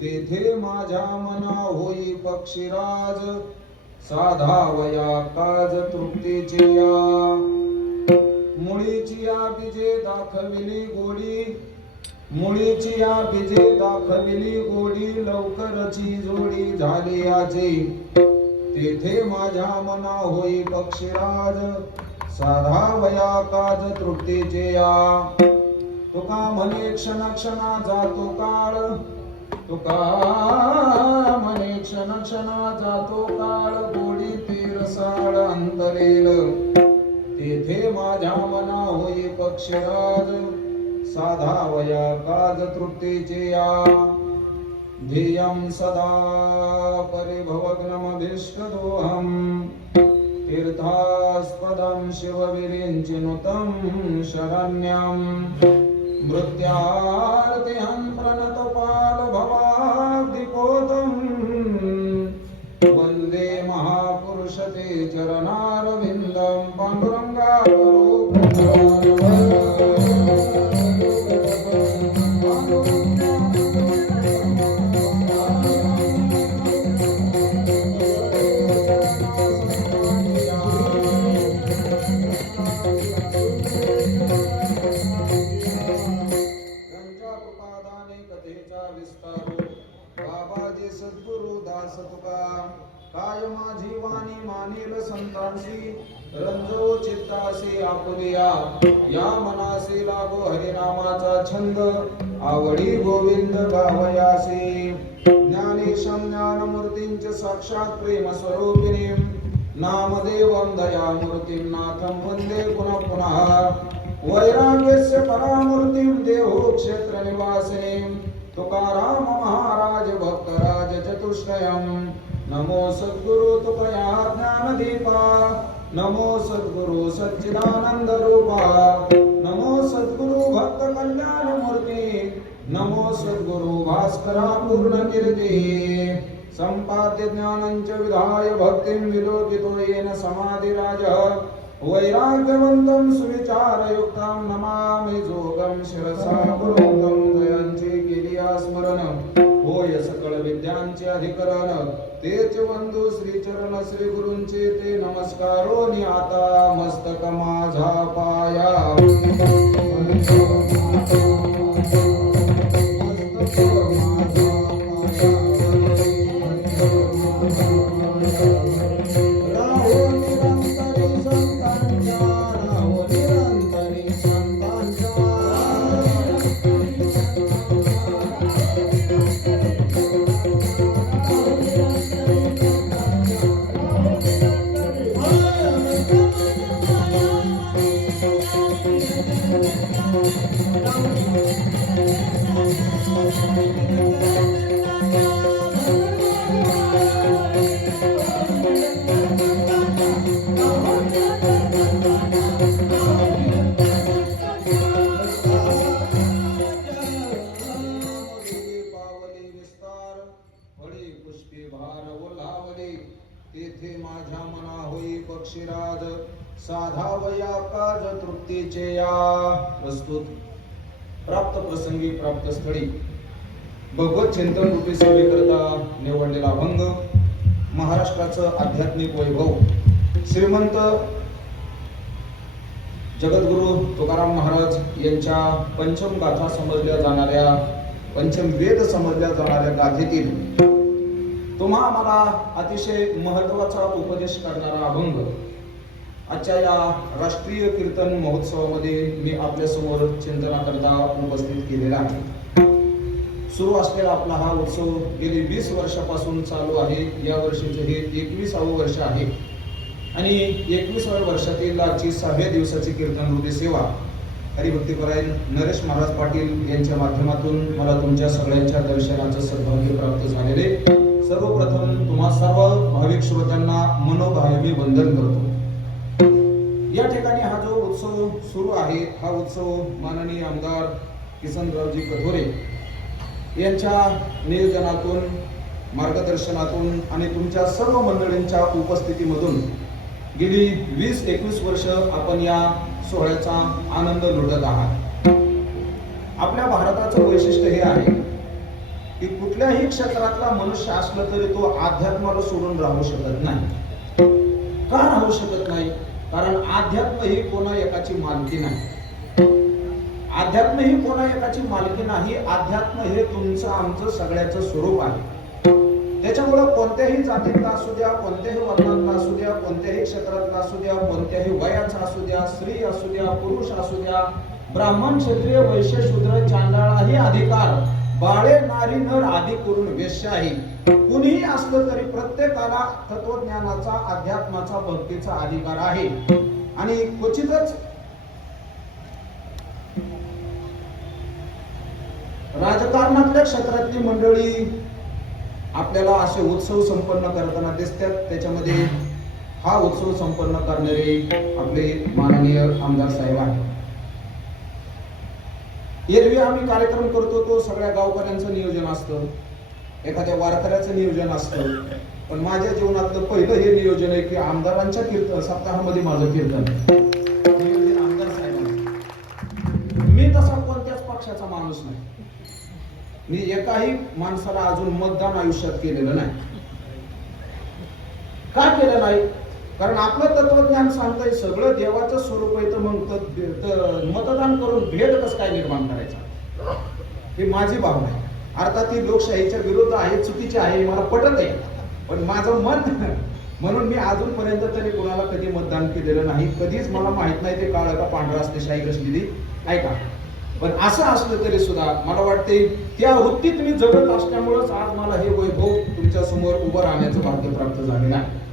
तेथे माझ्या मना होई पक्षीराज साधावया मुळीची या बीजे दाखविली गोडी. मुळीची या बीजे दाखविली गोडी लवकरची जोडी झाली आजे. तेथे माझ्या मना होई पक्षीराज साधा वया काज तृप्तीचे या. तुका म्हणे क्षण क्षणा जातो काळ तुका म्हणे क्षण क्षणा जातो काळ गोडी तीरसाळ अंतरेल. तेथे माझ्या मना होई पक्षीराज साधा वया काज या धियं सदा परिभवग्नमभीष्टदोहम् तीर्थास्पदं शिवविरिञ्चिनुतं शरण्यं मृत्यार्तिहं प्रणतपालभवाब्धिपोतम्। वन्दे महापुरुषते चरणारविन्दं त्यांच्या दास तुका काय माझी वाणी मानेल संतांशी? रंजो चित्तासी आपुलिया। या मनासे लागो हरिनामाचा छंद। आवडी गोविंद गावयासी ज्ञानेशं ज्ञानमूर्तींच साक्षात प्रेम स्वरूपिणी नामदेवं दयामूर्तिं नाथं वन्दे पुनः पुनः। वैराग्यस्य परामूर्तिं देहो क्षेत्रनिवासिनीं तुकाराम कृष्णयम्। नमो सद्गुरु तुकया ज्ञानदीपा नमो सद्गुरु सच्चिदानन्दरूपा नमो सद्गुरु भक्तकल्याणमूर्ति नमो सद्गुरु भास्करा पूर्ण कीर्ती ज्ञानञ्च विधाय भक्तिं विलोकितो येन समाधिराजः। वैराग्यवन्तं सुविचारयुक्तां नमामि। जोगं शिरसा गुरुतं दयांची गिरिया स्मरणम् होय सकळ विद्यांचे अधिकरण तेच बंधू श्री चरण श्री गुरुंचे ते नमस्कारो नि आता मस्तक माझा पाया. तेथे माझ्या मना होई पक्षीराज। साधावया काज तृप्तीचे या? प्रस्तुत. प्राप्त प्रसंगी प्राप्त स्थळी भगवत चिंतन रूपी सेवेकरता निवडलेला अभंग महाराष्ट्राचं आध्यात्मिक वैभव. श्रीमंत जगद्गुरु तुकाराम महाराज यांच्या पंचम गाथा समजल्या जाणाऱ्या पंचम वेद समजल्या जाणाऱ्या गाथेतील तुम्हा मला अतिशय महत्त्वाचा उपदेश करणारा अभंग. आजच्या या राष्ट्रीय कीर्तन महोत्सवामध्ये मी आपल्यासमोर चिंतनाकरता उपस्थित केलेला आहे. सुरू असलेला आपला हा उत्सव गेली वीस वर्षापासून चालू आहे. या वर्षीचे हे एकविसावं वर्ष आहे. आणि एकविसाव्या वर्षातील आजची सहाव्या दिवसाची कीर्तन हृदय सेवा हरिभक्तीपरायण नरेश महाराज पाटील यांच्या माध्यमातून मला तुमच्या सगळ्यांच्या दर्शनाचं सद्भाग्य प्राप्त झालेले सर्वप्रथम तुम्हा सर्व भाविक श्रोत्यांना मनोभावी वंदन करतो. सुरू आहे हा उत्सव माननीय आमदार किसनरावजी कठोरे यांच्या नियोजनातून मार्गदर्शनातून आणि तुमच्या सर्व मंडळींच्या उपस्थितीमधून गेली वीस एकवीस वर्ष आपण या सोहळ्याचा आनंद लुटत आहात. आपल्या भारताचं वैशिष्ट्य हे आहे की कुठल्याही क्षेत्रातला मनुष्य असला तरी तो अध्यात्माला सोडून राहू शकत नाही. का राहू शकत नाही? कारण अध्यात्म ही कोणा एकाची मालकी नाही. अध्यात्म ही कोणा एकाची मालकी नाही अध्यात्म हे तुमचं आमचं सगळ्याचं स्वरूप आहे. त्याच्यामुळं कोणत्याही जातीतला असू द्या कोणत्याही वर्णातला असू द्या कोणत्याही क्षेत्रातला असू द्या कोणत्याही वयाचा असू द्या स्त्री असू द्या पुरुष असू द्या ब्राह्मण क्षत्रिय वैश्य शूद्र चांडाळाही अधिकार बाळे नारी नर आदी करून वेश्याही. कुणीही असलं तरी प्रत्येकाला तत्वज्ञानाचा अध्यात्माचा भक्तीचा अधिकार आहे. आणि क्वचितच राजकारणातल्या क्षेत्रातली मंडळी आपल्याला असे उत्सव संपन्न करताना दिसतात. त्याच्यामध्ये हा उत्सव संपन्न करणारे आपले माननीय आमदार साहेब आहेत. एरवी आम्ही कार्यक्रम करतो तो सगळ्या गावकऱ्यांचं नियोजन असतं. एखाद्या वारकऱ्याचं नियोजन असतं. पण माझ्या जीवनातलं पहिलं हे नियोजन आहे की आमदारांच्या कीर्तन सप्ताहामध्ये माझं कीर्तन. म्हणजे आमदार साहेबांचं. मी तसा कोणत्याच पक्षाचा माणूस नाही. मी एकाही माणसाला अजून मतदान आयुष्यात केलेलं नाही. का केलं नाही? कारण आपलं तत्वज्ञान सांगतंय सगळं देवाचं स्वरूप आहे तर मग मतदान करून भेद कसं काय निर्माण करायचा? हे माझी भावना आहे. अर्थात ती लोकशाहीच्या विरुद्ध आहे चुकीची आहे मला पटत आहे पण माझं मत म्हणून मी अजूनपर्यंत तरी कोणाला कधी मतदान केलेलं नाही. कधीच मला माहीत नाही ते काळ का पांढरा असते शाही कसलेली ऐका. पण असं असलं तरी सुद्धा मला वाटते त्या वृत्तीत मी जगत असल्यामुळेच आज मला हे वैभव तुमच्यासमोर उभं राहण्याचं भाग्य प्राप्त झालेलं आहे.